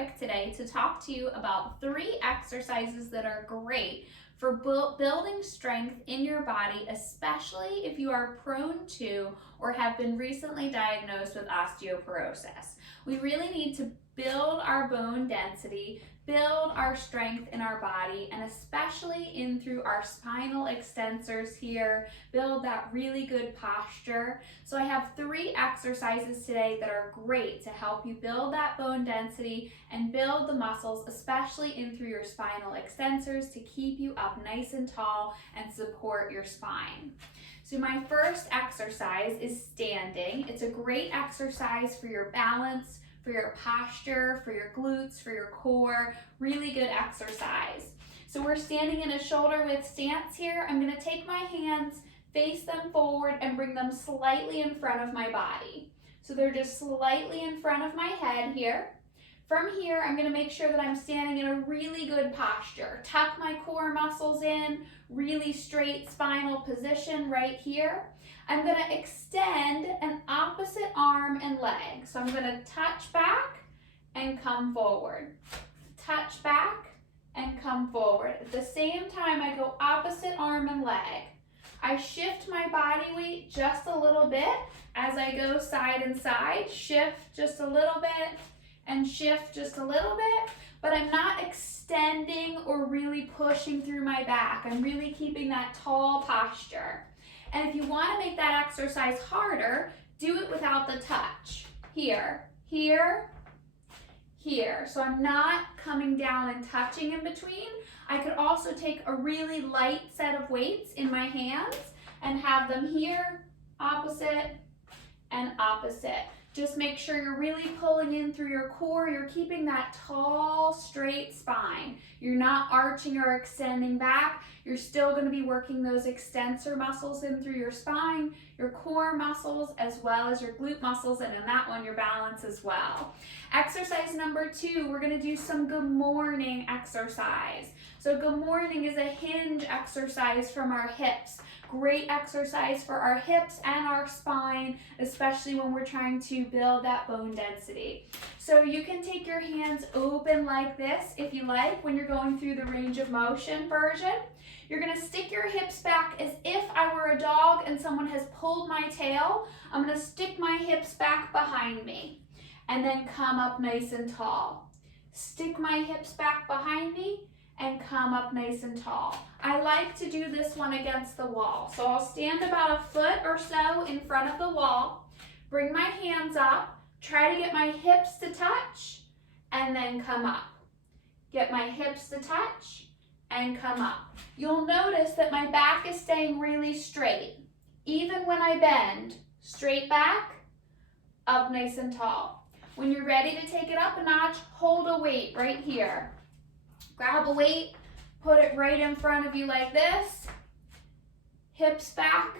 quick today to talk to you about 3 exercises that are great for building strength in your body, especially if you are prone to or have been recently diagnosed with osteoporosis. We really need to build our bone density, build our strength in our body, and especially in through our spinal extensors here, build that really good posture. So I have 3 exercises today that are great to help you build that bone density and build the muscles, especially in through your spinal extensors, to keep you up nice and tall and support your spine. So my first exercise is standing. It's a great exercise for your balance, for your posture, for your glutes, for your core, really good exercise. So we're standing in a shoulder width stance here. I'm gonna take my hands, face them forward, and bring them slightly in front of my body. So they're just slightly in front of my head here. From here, I'm gonna make sure that I'm standing in a really good posture. Tuck my core muscles in, really straight spinal position right here. I'm gonna extend an opposite arm and leg. So I'm gonna touch back and come forward. Touch back and come forward. At the same time, I go opposite arm and leg. I shift my body weight just a little bit as I go side and side. Shift just a little bit and shift just a little bit, but I'm not extending or really pushing through my back. I'm really keeping that tall posture. And if you want to make that exercise harder, do it without the touch. Here, here, here. So I'm not coming down and touching in between. I could also take a really light set of weights in my hands and have them here, opposite and opposite. Just make sure you're really pulling in through your core. You're keeping that tall, straight spine. You're not arching or extending back. You're still going to be working those extensor muscles in through your spine, your core muscles, as well as your glute muscles, and in that one, your balance as well. Exercise number 2, we're going to do some good morning exercise. So good morning is a hinge exercise from our hips. Great exercise for our hips and our spine, especially when we're trying to build that bone density. So you can take your hands open like this if you like when you're going through the range of motion version. You're gonna stick your hips back as if I were a dog and someone has pulled my tail. I'm gonna stick my hips back behind me and then come up nice and tall. Stick my hips back behind me and come up nice and tall. I like to do this one against the wall. So I'll stand about a foot or so in front of the wall, bring my hands up, try to get my hips to touch, and then come up. Get my hips to touch and come up. You'll notice that my back is staying really straight. Even when I bend, straight back, up nice and tall. When you're ready to take it up a notch, hold a weight right here. Grab a weight, put it right in front of you like this, hips back,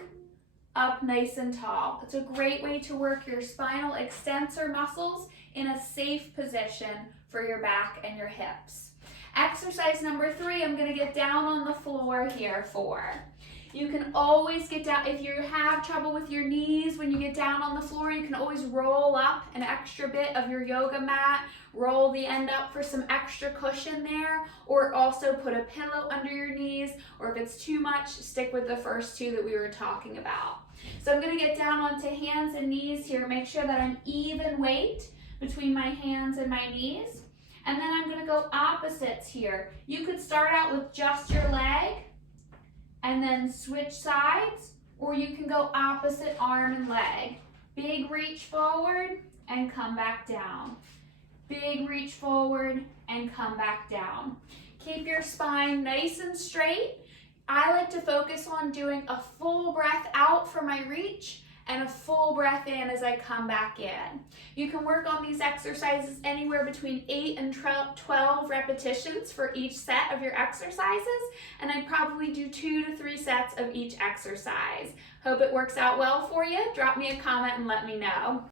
up nice and tall. It's a great way to work your spinal extensor muscles in a safe position for your back and your hips. Exercise number 3, I'm gonna get down on the floor here for. You can always get down, if you have trouble with your knees when you get down on the floor, you can always roll up an extra bit of your yoga mat, roll the end up for some extra cushion there, or also put a pillow under your knees, or if it's too much, stick with the first 2 that we were talking about. So I'm gonna get down onto hands and knees here, make sure that I'm even weight between my hands and my knees, and then I'm gonna go opposites here. You could start out with just your leg, and then switch sides, or you can go opposite arm and leg. Big reach forward and come back down. Big reach forward and come back down. Keep your spine nice and straight. I like to focus on doing a full breath out for my reach and a full breath in as I come back in. You can work on these exercises anywhere between 8 and 12 repetitions for each set of your exercises, and I'd probably do 2 to 3 sets of each exercise. Hope it works out well for you. Drop me a comment and let me know.